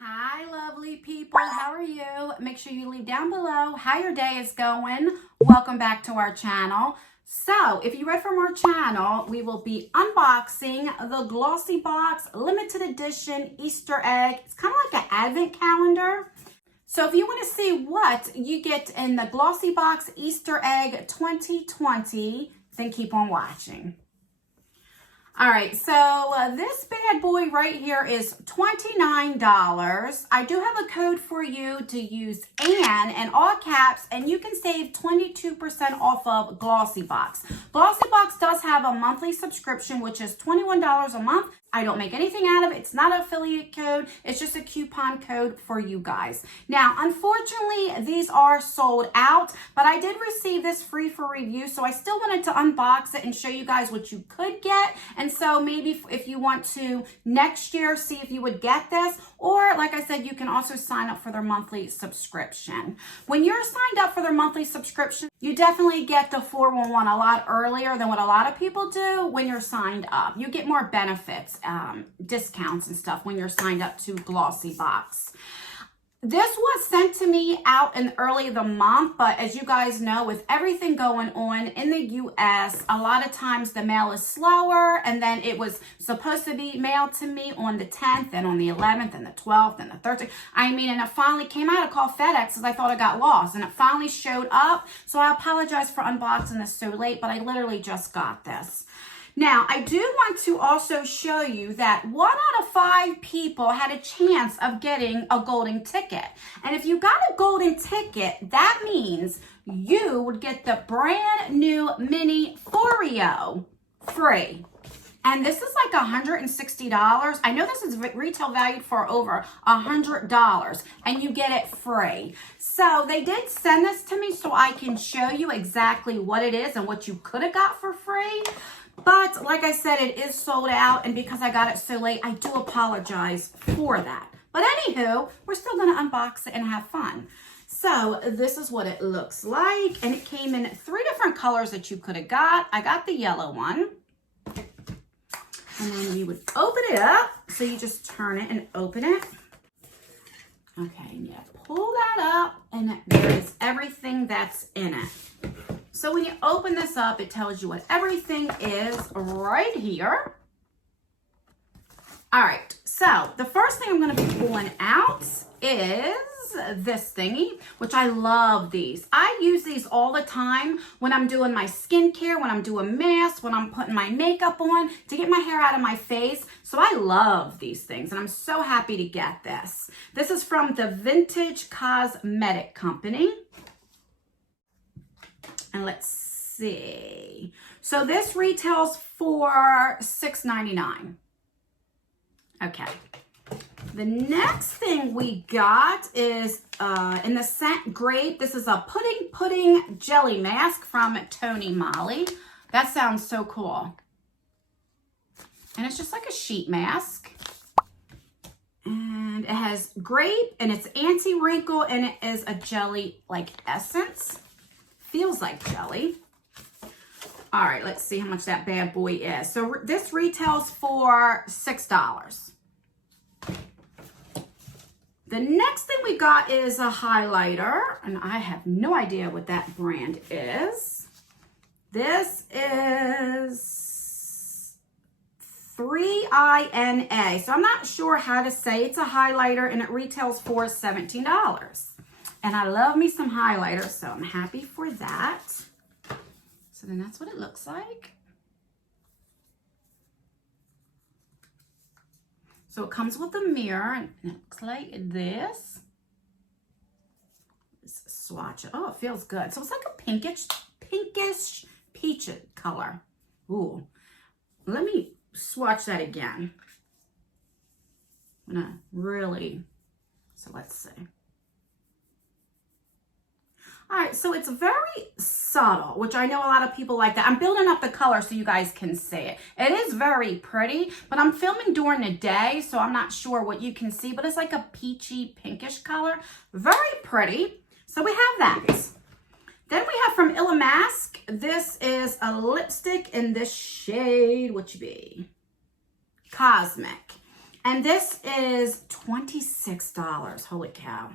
Hi, lovely people. How are you? Make sure you leave down below how your day is going. Welcome back to our channel. So, if you read from our channel, we will be unboxing the GLOSSYBOX limited edition Easter egg. It's kind of like an advent calendar. So, if you want to see what you get in the GLOSSYBOX Easter egg 2020, then keep on watching. All right, so this bad boy right here is $29. I do have a code for you to use ANN in all caps, and you can save 22% off of GLOSSYBOX. GLOSSYBOX does have a monthly subscription, which is $21 a month. I don't make anything out of it. It's not an affiliate code. It's just a coupon code for you guys. Now, unfortunately, these are sold out, but I did receive this free for review, so I still wanted to unbox it and show you guys what you could get. And so maybe if you want to next year, see if you would get this, or like I said, you can also sign up for their monthly subscription. When you're signed up for their monthly subscription, you definitely get the 411 a lot earlier than what a lot of people do when you're signed up. You get more benefits. Discounts and stuff when you're signed up to GLOSSYBOX. This was sent to me out in early the month, but as you guys know, with everything going on in the US, a lot of times the mail is slower, and then it was supposed to be mailed to me on the 10th and on the 11th and the 12th and the 13th. And it finally came out. I called FedEx because I thought it got lost, and it finally showed up. So I apologize for unboxing this so late, but I literally just got this. Now, I do want to also show you that 1 out of 5 people had a chance of getting a golden ticket. And if you got a golden ticket, that means you would get the brand new mini Oreo free. And this is like $160. I know this is retail valued for over $100, and you get it free. So they did send this to me so I can show you exactly what it is and what you could have got for free. But like I said, it is sold out, and because I got it so late, I do apologize for that. But anywho, we're still going to unbox it and have fun. So this is what it looks like, and it came in 3 different colors that you could have got. I got the yellow one, and then you would open it up. So you just turn it and open it. Okay, and you pull that up, and there is everything that's in it. So when you open this up, it tells you what everything is right here. All right, so the first thing I'm going to be pulling out is this thingy, which I love these. I use these all the time when I'm doing my skincare, when I'm doing masks, when I'm putting my makeup on to get my hair out of my face. So I love these things, and I'm so happy to get this. This is from the Vintage Cosmetic Company. And let's see. So this retails for $6.99. Okay. The next thing we got is in the scent grape. This is a pudding jelly mask from Tony Moly. That sounds so cool. And it's just like a sheet mask. And it has grape, and it's anti-wrinkle, and it is a jelly like essence. Feels like jelly. All right, let's see how much that bad boy is. So this retails for $6. The next thing we got is a highlighter, and I have no idea what that brand is. This is 3INA. So I'm not sure how to say it's a highlighter, and it retails for $17. And I love me some highlighter, so I'm happy for that. So then that's what it looks like. So it comes with a mirror, and it looks like this. Let's swatch it. Oh, it feels good. So it's like a pinkish peach color. Ooh. Let me swatch that again. I'm gonna really, so let's see. All right, so it's very subtle, which I know a lot of people like that. I'm building up the color so you guys can see it. It is very pretty, but I'm filming during the day, so I'm not sure what you can see, but it's like a peachy pinkish color. Very pretty. So we have that. Then we have from Illamask. This is a lipstick in this shade, what you be? Cosmic. And this is $26. Holy cow.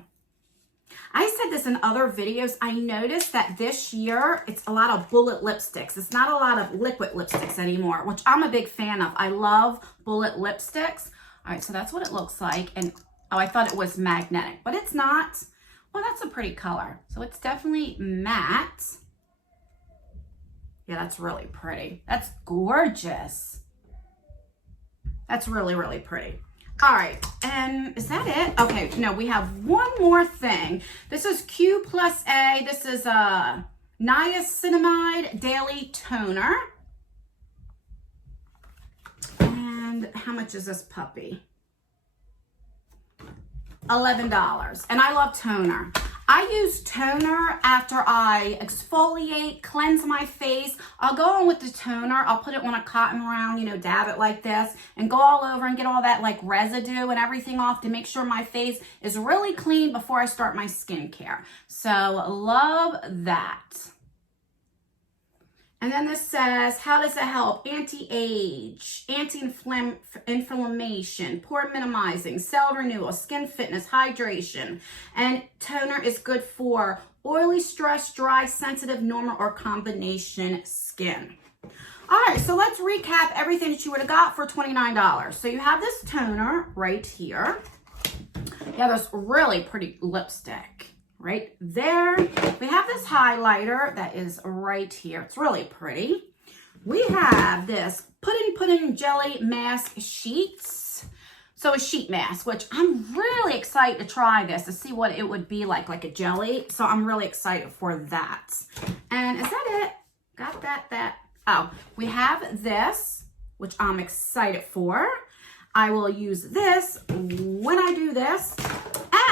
I said this in other videos. I noticed that this year, it's a lot of bullet lipsticks. It's not a lot of liquid lipsticks anymore, which I'm a big fan of. I love bullet lipsticks. All right, so that's what it looks like. And oh, I thought it was magnetic, but it's not. Well, that's a pretty color. So it's definitely matte. Yeah, that's really pretty. That's gorgeous. That's really, really pretty. All right, and is that it? Okay, no, we have one more thing. This is Q plus A. This is a niacinamide daily toner. And how much is this puppy? $11. And I love toner. I use toner after I exfoliate, cleanse my face. I'll go on with the toner. I'll put it on a cotton round, you know, dab it like this and go all over and get all that like residue and everything off to make sure my face is really clean before I start my skincare. So love that. And then this says, how does it help? Anti-age, anti-inflammation, pore minimizing, cell renewal, skin fitness, hydration. And toner is good for oily, stressed, dry, sensitive, normal, or combination skin. All right, so let's recap everything that you would have got for $29. So you have this toner right here. You have this really pretty lipstick right there. We have this highlighter that is right here. It's really pretty. We have this pudding jelly mask sheets. So a sheet mask, which I'm really excited to try this to see what it would be like a jelly. So I'm really excited for that. And is that it? Got that. Oh, we have this, which I'm excited for. I will use this when I do this.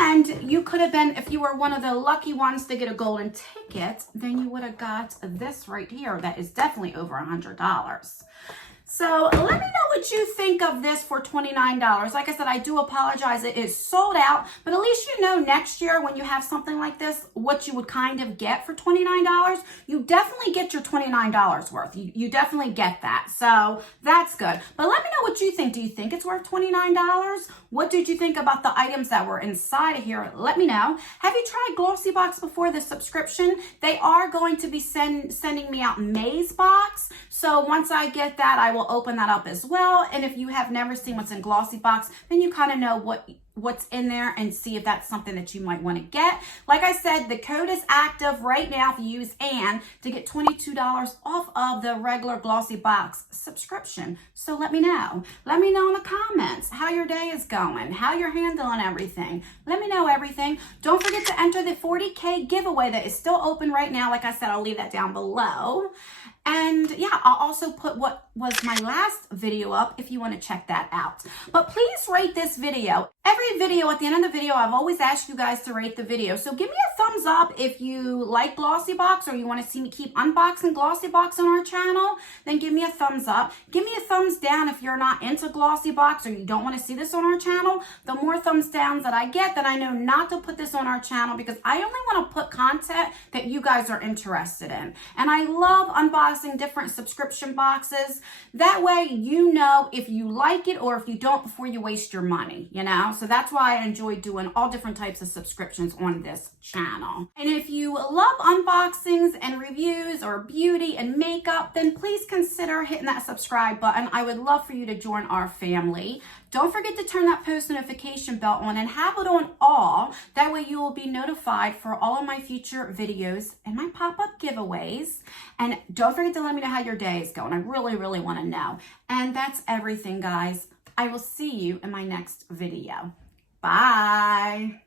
And you could have been, if you were one of the lucky ones to get a golden ticket, then you would have got this right here that is definitely over $100. So let me know what you think of this for $29. Like I said, I do apologize. It is sold out, but at least you know next year when you have something like this, what you would kind of get for $29. You definitely get your $29 worth. You definitely get that. So that's good. But let me know what you think. Do you think it's worth $29? What did you think about the items that were inside of here? Let me know. Have you tried GLOSSYBOX before the subscription? They are going to be sending me out Maze Box. So once I get that, I will open that up as well. And if you have never seen what's in GLOSSYBOX, then you kind of know what's in there and see if that's something that you might want to get. Like I said, the code is active right now if you use Ann to get $22 off of the regular GLOSSYBOX subscription. So let me know. Let me know in the comments how your day is going, how you're handling everything. Let me know everything. Don't forget to enter the 40K giveaway that is still open right now. Like I said, I'll leave that down below. And yeah, I'll also put what was my last video up if you want to check that out. But please rate this video. Every video, at the end of the video, I've always asked you guys to rate the video. So give me a thumbs up if you like GLOSSYBOX or you want to see me keep unboxing GLOSSYBOX on our channel. Then give me a thumbs up. Give me a thumbs down if you're not into GLOSSYBOX or you don't want to see this on our channel. The more thumbs downs that I get, then I know not to put this on our channel because I only want to put content that you guys are interested in. And I love unboxing different subscription boxes. That way you know if you like it or if you don't before you waste your money, you know? So that's why I enjoy doing all different types of subscriptions on this channel. And if you love unboxings and reviews or beauty and makeup, then please consider hitting that subscribe button. I would love for you to join our family. Don't forget to turn that post notification bell on and have it on all. That way you will be notified for all of my future videos and my pop-up giveaways. And don't forget to let me know how your day is going. I really, really want to know. And that's everything, guys. I will see you in my next video. Bye.